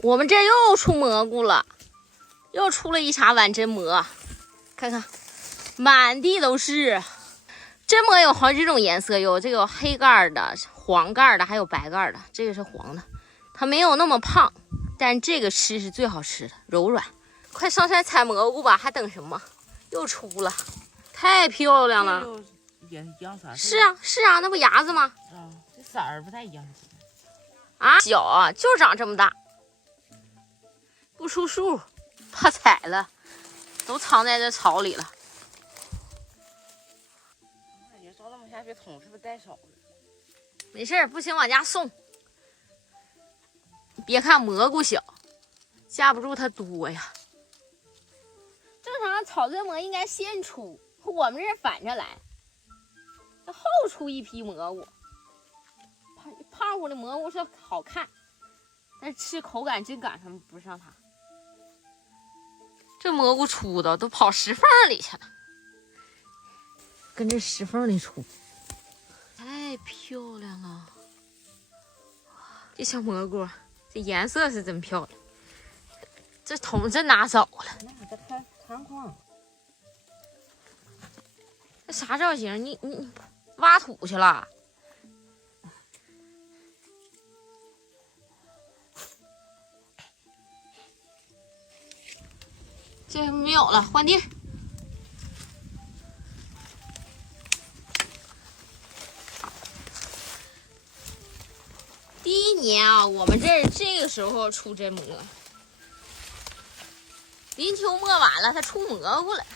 我们这又出蘑菇了，又出了一茬碗针蘑，看看，满地都是。针蘑有好几种颜色，有这个黑盖的、黄盖的，还有白盖的。这个是黄的，它没有那么胖，但这个吃是最好吃的，柔软。快上山采蘑菇吧，还等什么？又出了，太漂亮了。也一样色。是啊，是啊，那不牙子吗？啊，这色儿不太一样。啊，小啊，就长这么大，不出数，怕踩了，都藏在这草里了。我感觉照那么下去，桶是不是带少了？没事，不行往家送。别看蘑菇小，架不住它多呀。正常草针蘑应该先出，我们这反着来，后出一批蘑菇。胖乎的蘑菇是好看，但是吃口感真赶上不上它。这蘑菇出的都跑石缝里去了，跟这石缝里出，太漂亮了！这小蘑菇，这颜色是真漂亮。这桶真拿走了，那个弹框，这啥造型？你挖土去了？这没有了，换地。第一年啊，我们这个时候出针蘑，林秋末完了，它出蘑菇了。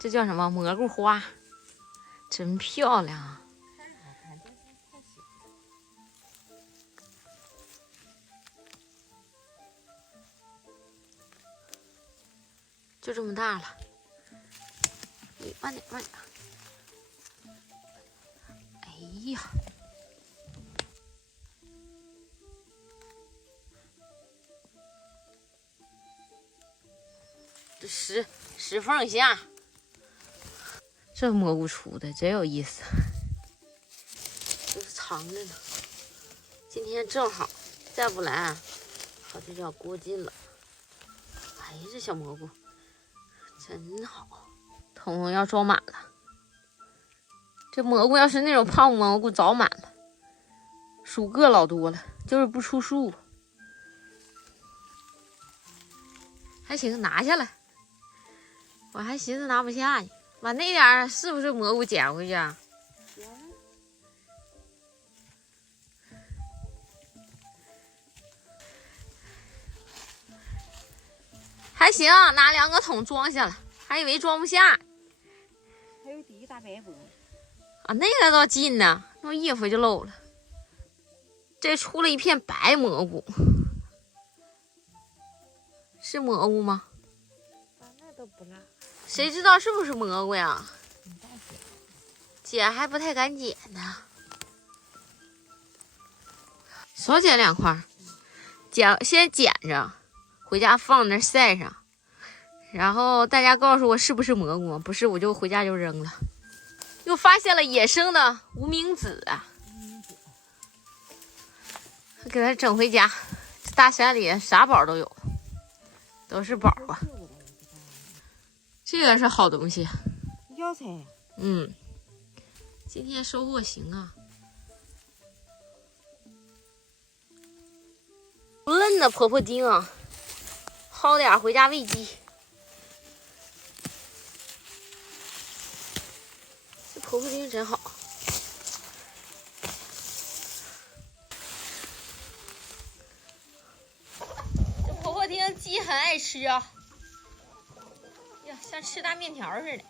这叫什么蘑菇花？真漂亮啊！太好看，但是太小。就这么大了。慢点，慢点。哎呀！这石缝下，这蘑菇出的真有意思，都是藏着呢。今天正好，再不来，好像就要过尽了。哎呀，这小蘑菇真好，桶要装满了。这蘑菇要是那种胖蘑菇，早满了，数个老多了，就是不出数。还行，拿下来。我还寻思拿不下呢，把那点儿是不是蘑菇捡回去啊？还行，拿2个桶装下了，还以为装不下。还有底大白蘑啊，那个倒近呢，弄衣服就漏了。这出了一片白蘑菇，是蘑菇吗？那都不辣。谁知道是不是蘑菇呀？捡还不太敢捡呢，少捡2块，先捡着，回家放那晒上，然后大家告诉我是不是蘑菇，不是我就回家就扔了。又发现了野生的无名籽啊，给它整回家。这大山里啥宝都有，都是宝啊。这个是好东西，药材。嗯，今天收获行啊。嫩的婆婆丁啊，薅点回家喂鸡。这婆婆丁真好。这婆婆丁鸡很爱吃啊，呀，像吃大面条似的。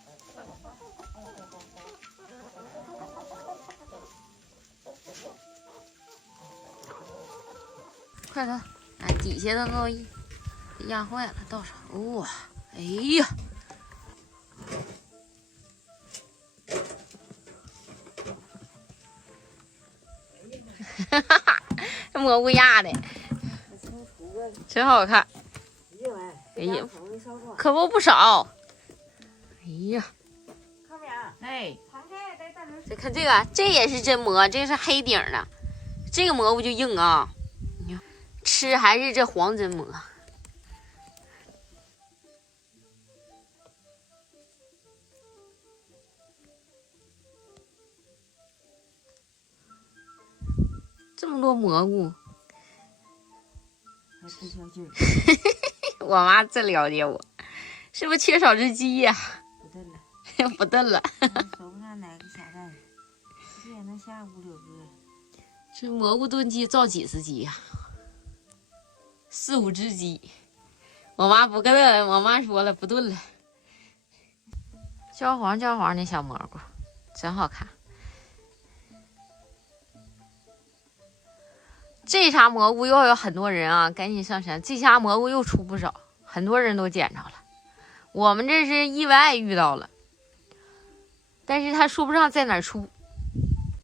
快点，哎，底下的都压坏了，倒上。哇，哎呀！哈哈哈，这蘑菇压的真好看。哎呀，可不少。哎呀，看没？哎，螃蟹得再看这个，这也是真蘑，这是黑顶的，这个蘑菇就硬啊。你看，吃还是这黄真蘑。这么多蘑菇，还不小劲儿。我妈真了解我，是不是缺少只鸡呀、不炖了，不炖了。手不上哪个下蛋，这也能下5、6个。这蘑菇炖鸡造几只鸡呀、4、5只鸡。我妈不跟了，我妈说了不炖了。焦黄焦黄的小蘑菇，真好看。这茬蘑菇又有很多人啊，赶紧上山。这茬蘑菇又出不少，很多人都捡着了。我们这是意外遇到了，但是他说不上在哪儿出。